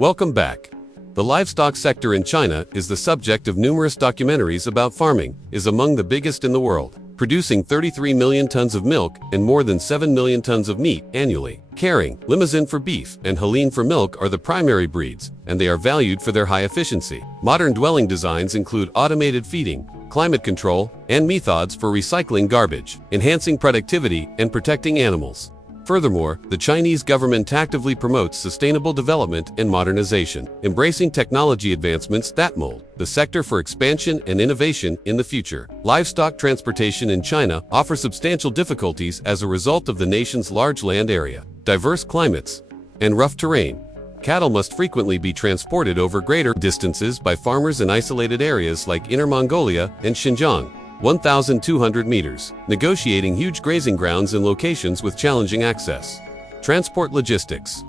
Welcome back. The livestock sector in China is the subject of numerous documentaries about farming, is among the biggest in the world, producing 33 million tons of milk and more than 7 million tons of meat annually. Caring, Limousin for beef, and Helene for milk are the primary breeds, and they are valued for their high efficiency. Modern dwelling designs include automated feeding, climate control, and methods for recycling garbage, enhancing productivity and protecting animals. Furthermore, the Chinese government actively promotes sustainable development and modernization, embracing technology advancements that mold the sector for expansion and innovation in the future. Livestock transportation in China offers substantial difficulties as a result of the nation's large land area, diverse climates, and rough terrain. Cattle must frequently be transported over greater distances by farmers in isolated areas like Inner Mongolia and Xinjiang, 1,200 meters, negotiating huge grazing grounds in locations with challenging access. Transport logistics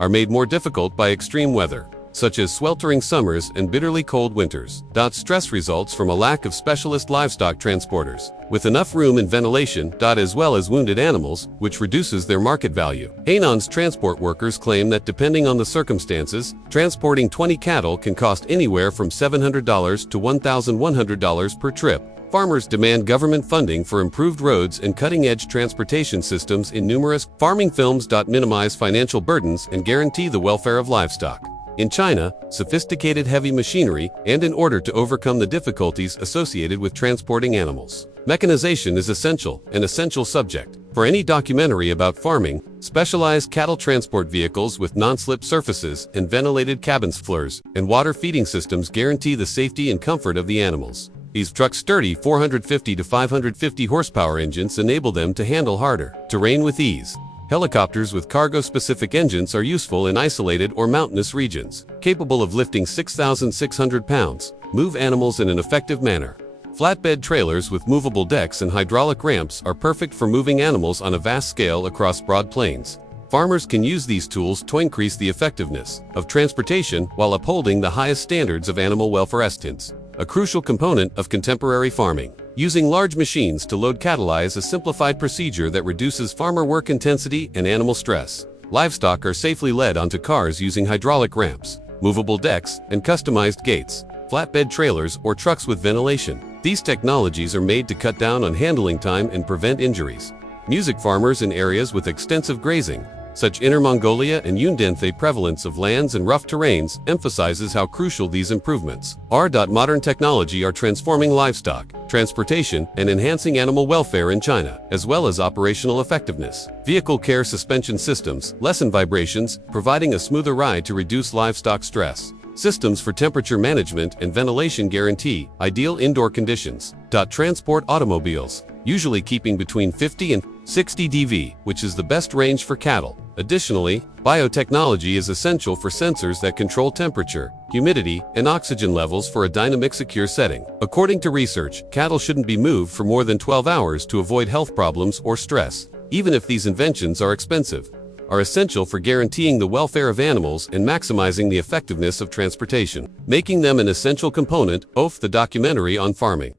are made more difficult by extreme weather, such as sweltering summers and bitterly cold winters. Stress results from a lack of specialist livestock transporters, with enough room and ventilation, as well as wounded animals, which reduces their market value. Hainan's transport workers claim that depending on the circumstances, transporting 20 cattle can cost anywhere from $700 to $1,100 per trip. Farmers demand government funding for improved roads and cutting-edge transportation systems in numerous farming films. Minimize financial burdens and guarantee the welfare of livestock. In China, sophisticated heavy machinery, and in order to overcome the difficulties associated with transporting animals, mechanization is an essential subject. For any documentary about farming, specialized cattle transport vehicles with non-slip surfaces and ventilated cabins, floors, and water feeding systems guarantee the safety and comfort of the animals. These trucks' sturdy 450 to 550 horsepower engines enable them to handle harder terrain with ease. Helicopters with cargo-specific engines are useful in isolated or mountainous regions, capable of lifting 6,600 pounds, move animals in an effective manner. Flatbed trailers with movable decks and hydraulic ramps are perfect for moving animals on a vast scale across broad plains. Farmers can use these tools to increase the effectiveness of transportation while upholding the highest standards of animal welfare. A crucial component of contemporary farming. Using large machines to load cattle is a simplified procedure that reduces farmer work intensity and animal stress. Livestock are safely led onto cars using hydraulic ramps, movable decks, and customized gates, flatbed trailers, or trucks with ventilation. These technologies are made to cut down on handling time and prevent injuries. Music farmers in areas with extensive grazing, such Inner Mongolia and Yunnan, the prevalence of lands and rough terrains emphasizes how crucial these improvements are. Modern technology are transforming livestock transportation and enhancing animal welfare in China, as well as operational effectiveness. Vehicle care suspension systems lessen vibrations, providing a smoother ride to reduce livestock stress. Systems for temperature management and ventilation guarantee ideal indoor conditions. Transport automobiles, usually keeping between 50 and 60 dV, which is the best range for cattle. Additionally, biotechnology is essential for sensors that control temperature, humidity, and oxygen levels for a dynamic, secure setting. According to research, cattle shouldn't be moved for more than 12 hours to avoid health problems or stress, even if these inventions are expensive, are essential for guaranteeing the welfare of animals and maximizing the effectiveness of transportation, making them an essential component of the documentary on farming.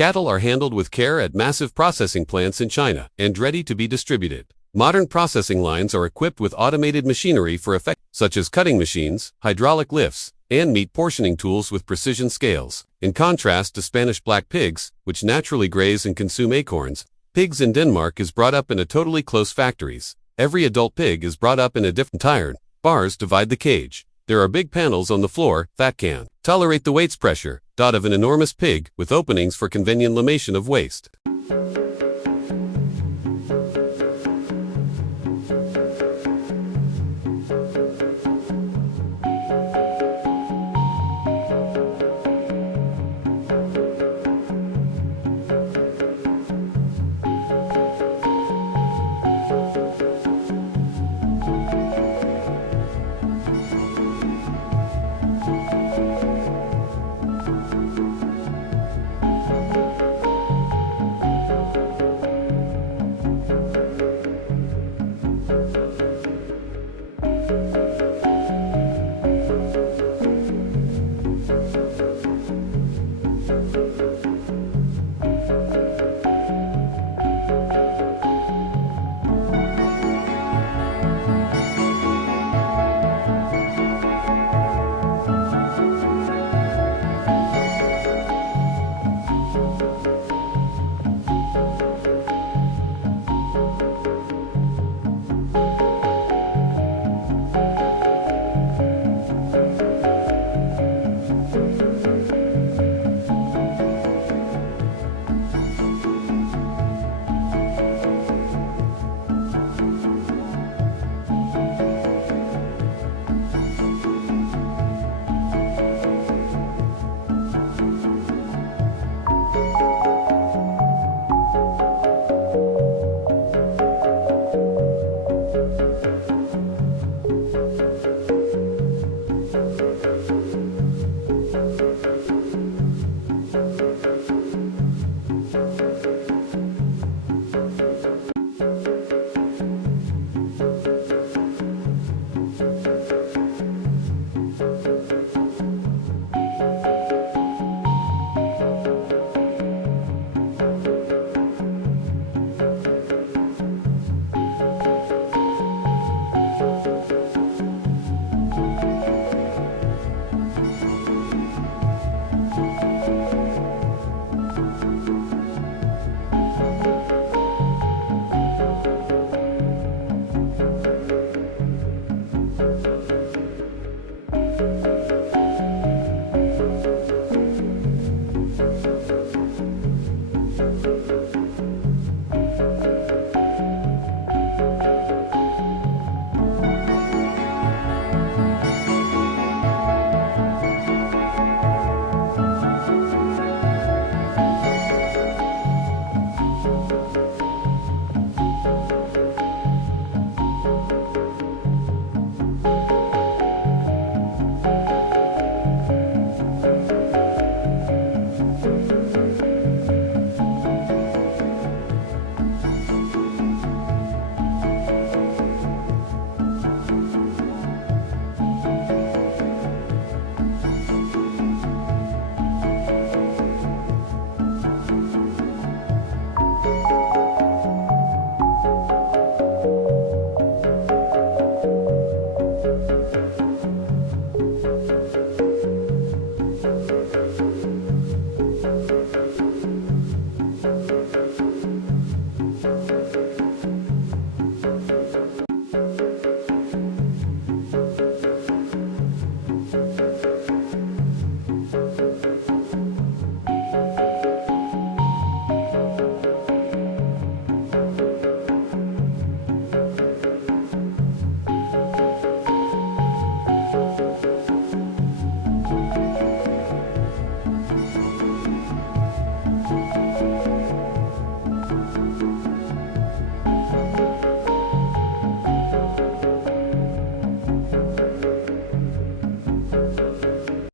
Cattle are handled with care at massive processing plants in China and ready to be distributed. Modern processing lines are equipped with automated machinery for effect, such as cutting machines, hydraulic lifts, and meat portioning tools with precision scales. In contrast to Spanish black pigs, which naturally graze and consume acorns, pigs in Denmark is brought up in a totally closed factories. Every adult pig is brought up in a different iron. Bars divide the cage. There are big panels on the floor that can tolerate the weights pressure of an enormous pig with openings for convenient limation of waste.